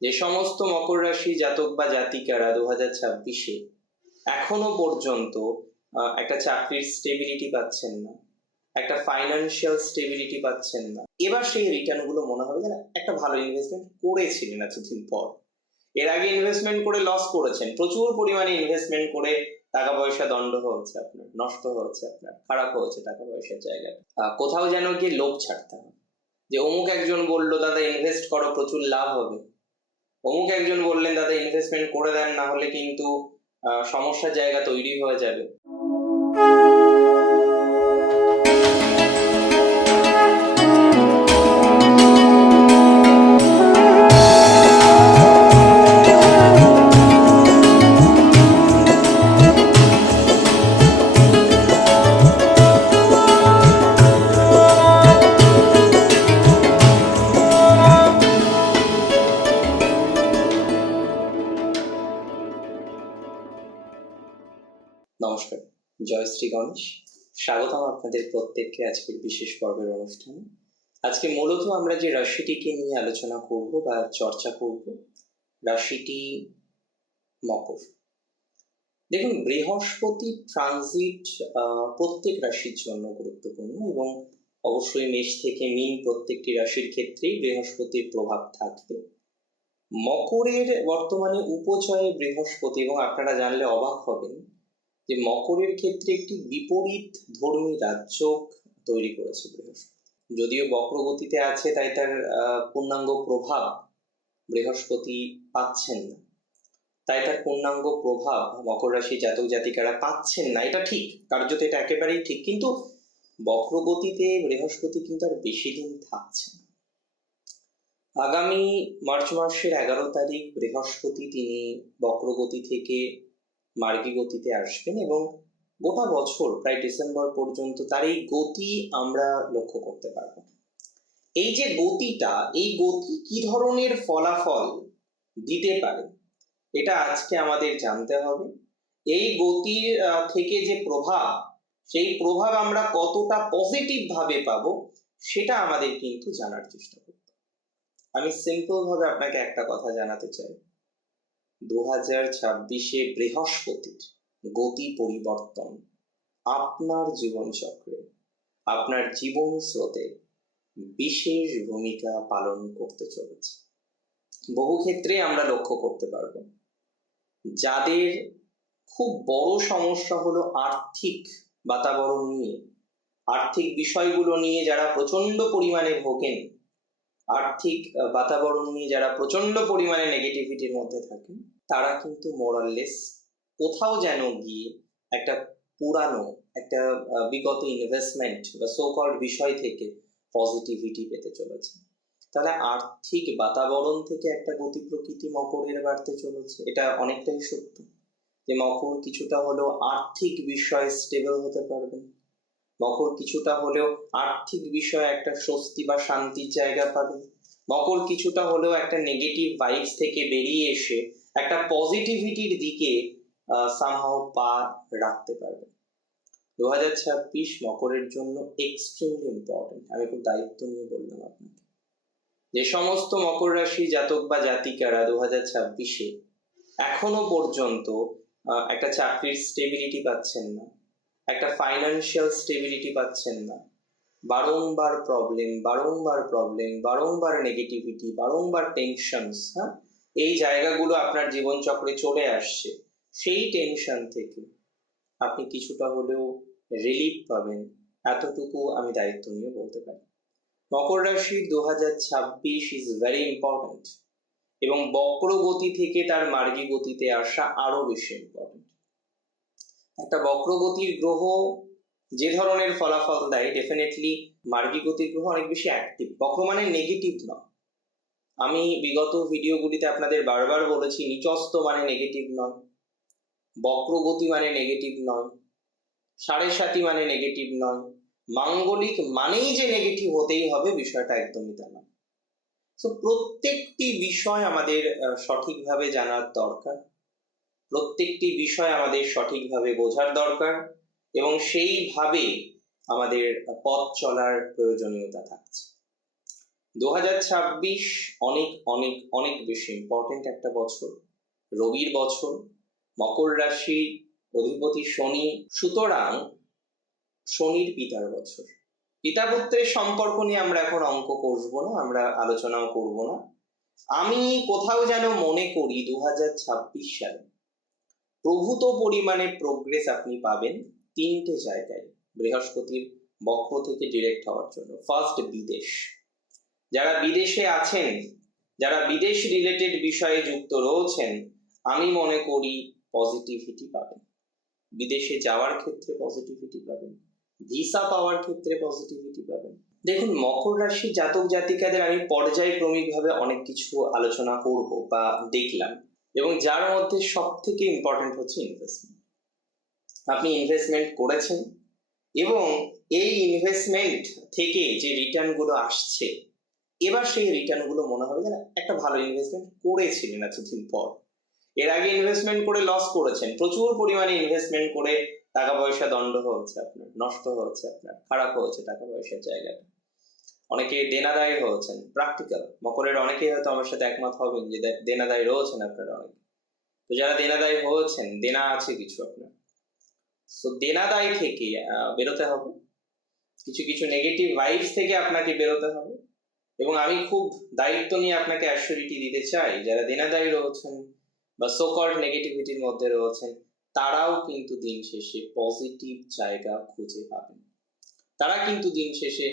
যে সমস্ত মকর রাশি জাতক বা জাতিকারা 2026-এ এখনো পর্যন্ত একটা চাকরির স্টেবিলিটি পাচ্ছেন না, একটা ফাইন্যান্সিয়াল স্টেবিলিটি পাচ্ছেন না, এবার সেই রিটার্ন গুলো মনে হবে যেন একটা ভালো ইনভেস্টমেন্ট করেছিলেন এতদিন পর। এর আগে ইনভেস্টমেন্ট করে লস করেছেন, প্রচুর পরিমাণে ইনভেস্টমেন্ট করে টাকা পয়সা দণ্ড হচ্ছে আপনার, নষ্ট হচ্ছে আপনার, খারাপ হচ্ছে টাকা পয়সার জায়গাটা। কোথাও যেন গিয়ে লোভ ছাড়তে হবে যে অমুক একজন বললো দাদা ইনভেস্ট করো প্রচুর লাভ হবে, অমুক একজন বললেন দাদা ইনভেস্টমেন্ট করে দেন না হলে কিন্তু সমস্যার জায়গা তৈরি হয়ে যাবে। নমস্কার, জয় শ্রী গণেশ। স্বাগতম আপনাদের প্রত্যেককে আজকের বিশেষ পর্বের অনুষ্ঠানে। আজকে মূলত আমরা যে রাশিটিকে নিয়ে আলোচনা করব বা চর্চা করব, রাশিটি মকর। দেখুন, বৃহস্পতি ট্রানজিট প্রত্যেক রাশির জন্য গুরুত্বপূর্ণ এবং অবশ্যই মেষ থেকে মীন প্রত্যেকটি রাশির ক্ষেত্রেই বৃহস্পতির প্রভাব থাকবে। মকরের বর্তমানে উপচয়ে বৃহস্পতি, এবং আপনারা জানলে অবাক হবেন যে মকরের ক্ষেত্রে একটি বিপরীত ধর্মী রাজযোগ তৈরি করেছে বৃহস্পতি। যদিও বক্রগতিতে আছে তাই তার পূর্ণাঙ্গ প্রভাব বৃহস্পতি পাচ্ছেন না, তাই তার পূর্ণাঙ্গ প্রভাব মকর রাশি জাতক জাতিকারা পাচ্ছেন না, এটা ঠিক, কার্যত এটা একেবারেই ঠিক। কিন্তু বক্রগতিতে বৃহস্পতি কিন্তু আর বেশি দিন থাকছে না। আগামী মার্চ মাসের 11 তারিখ বৃহস্পতি তিনি বক্রগতি থেকে মার্গী গতিতে আসবেন এবং গোটা বছর প্রায় ডিসেম্বর পর্যন্ত তার এই গতি আমরা লক্ষ্য করতে পারব। এই যে গতিটা, এই গতি কি ধরনের ফলাফল দিতে পারে এটা আজকে আমাদের জানতে হবে। এই গতির থেকে যে প্রভাব, সেই প্রভাব আমরা কতটা পজিটিভ ভাবে পাবো সেটা আমাদের কিন্তু জানার চেষ্টা করতে। আমি সিম্পল ভাবে আপনাকে একটা কথা জানাতে চাই, 2026-এ বৃহস্পতির গতি পরিবর্তন আপনার জীবনচক্রে, আপনার জীবন স্রোতে বিশেষ ভূমিকা পালন করতে চলেছে। বহু ক্ষেত্রে আমরা লক্ষ্য করতে পারব যাদের খুব বড় সমস্যা হলো আর্থিক বাতাবরণ নিয়ে, আর্থিক বিষয়গুলো নিয়ে যারা প্রচন্ড পরিমাণে ভোগেন, আর্থিক বাতাবরণ নিয়ে যারা প্রচন্ড পরিমাণে নেগেটিভিটির মধ্যে থাকেন, তারা কিন্তু মোরাললেস কোথাও যেন গিয়ে একটা পুরানো একটা বিগত ইনভেস্টমেন্ট বা সো কল্ড বিষয় থেকে পজিটিভিটি পেতে চলেছে। তাহলে আর্থিক বাতাবরণ থেকে একটা গতি প্রকৃতি মকরের বাড়তে চলেছে, এটা অনেকটাই সত্য যে মকর কিছুটা হলেও আর্থিক বিষয়ে স্টেবল হতে পারবেন, মকর কিছুটা হলেও আর্থিক বিষয়ে একটা স্বস্তি বা শান্তির জায়গা পাবেন, মকর কিছুটা হলেও একটা নেগেটিভ ভাইবস থেকে বেরিয়ে এসে একটা পজিটিভিটির দিকে সামহাও পা রাখতে পারবে। 2026 মকরের জন্য এক্সট্রিমলি ইম্পর্টেন্ট। আমি খুব দায়িত্ব নিয়ে বললাম আপনাকে, যে সমস্ত মকর রাশি জাতক বা জাতিকারা 2026-এ এখনো পর্যন্ত একটা চাকরির স্টেবিলিটি পাচ্ছেন না, একটা ফাইন্যান্সিয়াল স্টেবিলিটি পাচ্ছেন না, বারংবার প্রবলেম, বারংবার নেগেটিভিটি, বারংবার টেনশনস, এই জায়গাগুলো আপনার জীবনচক্রে চলে আসছে, সেই টেনশন থেকে আপনি কিছুটা হলেও রিলিফ পাবেন, এতটুকু আমি দায়িত্ব নিয়ে বলতে পারি। মকর রাশির 2026 ইজ ভেরি ইম্পর্টেন্ট এবং বক্রগতি থেকে তার মার্গী গতিতে আসা আরো বেশি ইম্পর্টেন্ট। একটা বক্রগতির গ্রহ যে ধরনের ফলাফল দেয়, ডেফিনেটলি মার্গী গতির গ্রহ অনেক বেশি অ্যাক্টিভ। বক্র মানে নেগেটিভ নয়, আমি বিগত ভিডিওগুলিতে আপনাদের বারবার বলেছি, নিচস্থ মানে নেগেটিভ নয়, বক্রগতি মানে নেগেটিভ নয়, 7.5 মানে নেগেটিভ নয়, মাঙ্গলিক মানেই যে নেগেটিভ হতেই হবে বিষয়টা একদমই তা নয়। তো প্রত্যেকটি বিষয় আমাদের সঠিকভাবে জানার দরকার, প্রত্যেকটি বিষয় আমাদের সঠিকভাবে বোঝার দরকার এবং সেইভাবে আমাদের পথ চলার প্রয়োজনীয়তা থাকছে। 2026 অনেক অনেক অনেক বেশি ইম্পর্টেন্ট একটা বছর, রবির বছর, মকর রাশি অধিপতি শনি, সুতরাং শনির পিতার বছর। পিতা পুত্রের সম্পর্ক নিয়ে আমরা এখন অঙ্ক কষবো না, আমরা আলোচনাও করব না। আমি কোথাও যেন মনে করি 2026 সালে প্রভূত পরিমাণে প্রোগ্রেস আপনি পাবেন তিনটে জায়গায় বৃহস্পতির বক্র থেকে ডিরেক্ট হওয়ার জন্য। ফার্স্ট, বিদেশ। যারা বিদেশে আছেন, যারা বিদেশ রিলেটেড বিষয়ে যুক্ত রয়েছেন, আমি মনে করি পজিটিভিটি পাবেন। বিদেশে যাওয়ার ক্ষেত্রে পজিটিভিটি পাবেন, ভিসা পাওয়ার ক্ষেত্রে পজিটিভিটি পাবেন। দেখুন, মকর রাশি জাতক জাতিকাদের আমি পর্যায়ক্রমিকভাবে অনেক কিছু আলোচনা করব বা দেখলাম, এবং যার মধ্যে সব থেকে ইম্পর্টেন্ট হচ্ছে ইনভেস্টমেন্ট। আপনি ইনভেস্টমেন্ট করেছেন এবং এই ইনভেস্টমেন্ট থেকে যে রিটার্ন গুলো আসছে, এবার সেই রিটার্ন গুলো মনে হবে যেন একটা ভালো ইনভেস্টমেন্ট করেছিলেন এতদিন পর। এর আগে ইনভেস্টমেন্ট করে লস করেছেন, প্রচুর পরিমাণে ইনভেস্টমেন্ট করে টাকা পয়সা দণ্ড হচ্ছে আপনার, নষ্ট হচ্ছে আপনার, খারাপ হচ্ছে টাকা পয়সার জায়গাটা। অনেকে দেনাদায়ী হয়েছেন, প্র্যাকটিক্যাল মকরের অনেকেই হয়তো আমার সাথে একমত হবেন যে দেনাদায়ী রয়েছেন আপনারা অনেকে। তো যারা দেনাদায়ী হয়েছেন, দেনা আছে কিছু আপনার, তো দেনাদায়ী থেকে বেরোতে হবে, কিছু কিছু নেগেটিভ ভাইবস থেকে আপনাকে বেরোতে হবে। এবং আমি খুব দায়িত্ব নিয়ে আপনাকে অ্যাসিউরিটি দিতে চাই, যারা দেনাদায়ী রয়েছেন বা সোকল্ড নেগেটিভিটির মধ্যে রয়েছেন, তারাও কিন্তু দিন শেষে পজিটিভ জায়গা খুঁজে পাবেন। তারা কিন্তু দিন শেষে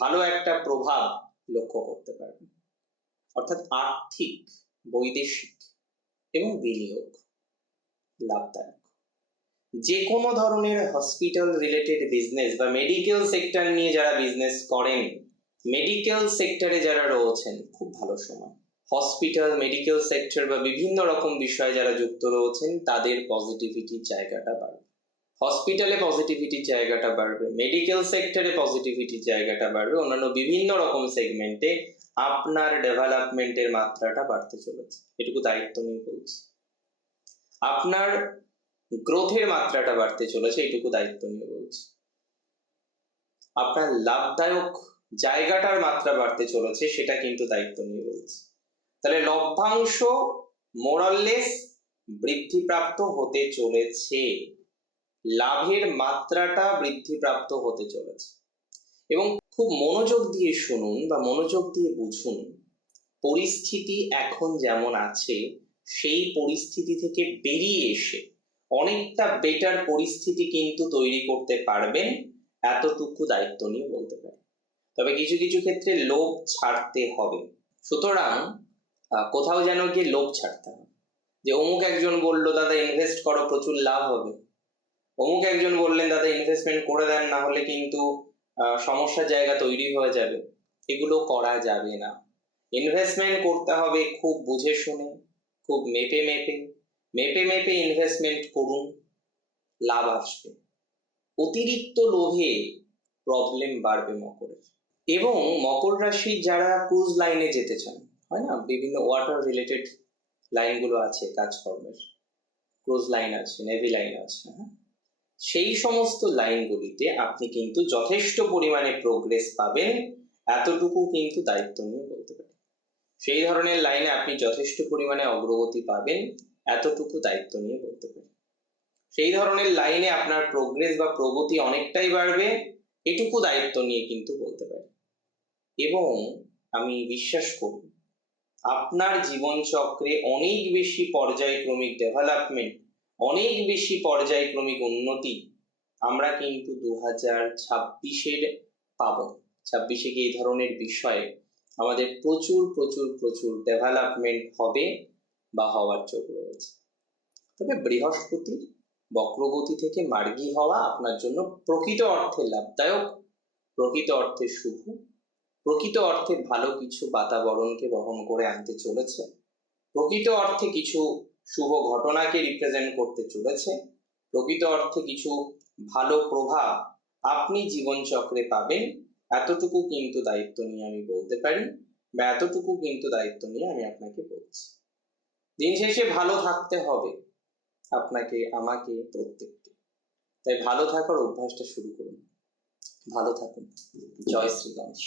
ভালো একটা প্রভাব লক্ষ্য করতে পারবেন। অর্থাৎ আর্থিক, বৈদেশিক এবং বিনিয়োগ লাভদায়ক। যে কোনো ধরনের হসপিটাল রিলেটেড বিজনেস বা মেডিকেল সেক্টর নিয়ে যারা বিজনেস করেন, মেডিকেল সেক্টরে যারা রয়েছেন, খুব ভালো সময়। হসপিটাল, মেডিকেল সেক্টর বা বিভিন্ন রকম বিষয়ে যারা যুক্ত রয়েছেন, তাদের পজিটিভিটির জায়গাটা বাড়বে। হসপিটালে পজিটিভিটির জায়গাটা বাড়বে, মেডিকেল সেক্টরে পজিটিভিটির জায়গাটা বাড়বে, অন্যান্য বিভিন্ন রকম সেগমেন্টে আপনার ডেভেলপমেন্টের মাত্রাটা বাড়তে চলেছে। এটুকু দায়িত্ব নিয়ে বলছি। আপনার গ্রোথের মাত্রাটা বাড়তে চলেছে, এটুকু দায়িত্ব নিয়ে বলছি। আপনার লাভদায়ক জায়গাটার মাত্রা বাড়তে চলেছে, সেটা কিন্তু দায়িত্ব নিয়ে বলছি। তাহলে লভ্যাংশ মোরাললেস বৃদ্ধিপ্রাপ্ত হতে চলেছে, লাভের মাত্রাটা বৃদ্ধিপ্রাপ্ত হতে চলেছে। এবং খুব মনোযোগ দিয়ে শুনুন বা মনোযোগ দিয়ে বুঝুন, পরিস্থিতি এখন যেমন আছে, সেই পরিস্থিতি থেকে বেরিয়ে এসে অনেকটা বেটার পরিস্থিতি কিন্তু তৈরি করতে পারবেন, এতটুকু দায়িত্ব নিয়ে বলতে পারি। তবে কিছু কিছু ক্ষেত্রে লোভ ছাড়তে হবে। সুতরাং কোথাও যেন গিয়ে লোভ ছাড়তে হবে, যে অমুক একজন বললো দাদা ইনভেস্ট করো, প্রচুর লাভ হবে। অমুক একজন বললেন দাদা ইনভেস্টমেন্ট করে দেন, না হলে কিন্তু সমস্যার জায়গা তৈরি হয়ে যাবে। এগুলো করা যাবে না। ইনভেস্টমেন্ট করতে হবে খুব বুঝে শুনে, খুব মেপে মেপে মেপে মেপে ইনভেস্টমেন্ট করুন, লাভ আসবে। অতিরিক্ত লোভে প্রবলেম বাড়বে মকরের। এবং মকর রাশির যারা ক্রুজ লাইনে যেতে চান, হয় না, বিভিন্ন ওয়াটার রিলেটেড লাইনগুলো আছে কাজকর্মের, ক্রুজ লাইন আছে, নেভি লাইন আছে, হ্যাঁ, সেই সমস্ত লাইনগুলিতে আপনি কিন্তু যথেষ্ট পরিমাণে প্রোগ্রেস পাবেন, এতটুকু কিন্তু দায়িত্ব নিয়ে বলতে পারি। সেই ধরনের লাইনে আপনি যথেষ্ট পরিমাণে অগ্রগতি পাবেন, এতটুকু দায়িত্ব নিয়ে বলতে পারি। সেই ধরনের লাইনে আপনার প্রোগ্রেস বা প্রগতি অনেকটাই বাড়বে, এটুকু দায়িত্ব নিয়ে কিন্তু বলতে পারি। এবং আমি বিশ্বাস করি আপনার জীবনচক্রে অনেক বেশি পর্যায়ক্রমিক ডেভেলপমেন্ট, অনেক বেশি পর্যায়ক্রমিক উন্নতি আমরা কিন্তু 2026-এর পাবো। 26-এ গিয়ে এই ধরনের বিষয়ে আমাদের প্রচুর প্রচুর প্রচুর ডেভেলপমেন্ট হবে বা হওয়ার যোগ রয়েছে। তবে বৃহস্পতির বক্রগতি থেকে মার্গী হওয়া আপনার জন্য প্রকৃত অর্থে লাভদায়ক, প্রকৃত অর্থে শুভ, প্রকৃত অর্থে ভালো কিছু বাতাবরণকে বহন করে আনতে চলেছে, প্রকৃত অর্থে কিছু শুভ ঘটনাকে রিপ্রেজেন্ট করতে চলেছে, প্রকৃত অর্থে কিছু ভালো প্রভাব আপনি জীবনচক্রে পাবেন, এতটুকু কিন্তু দায়িত্ব নিয়ে আমি বলতে পারি, বা এতটুকু কিন্তু দায়িত্ব নিয়ে আমি আপনাকে বলছি। দিন শেষে ভালো থাকতে হবে আপনাকে, আমাকে, প্রত্যেককে। তাই ভালো থাকার অভ্যাসটা শুরু করুন। ভালো থাকুন। জয় শ্রী গণেশ।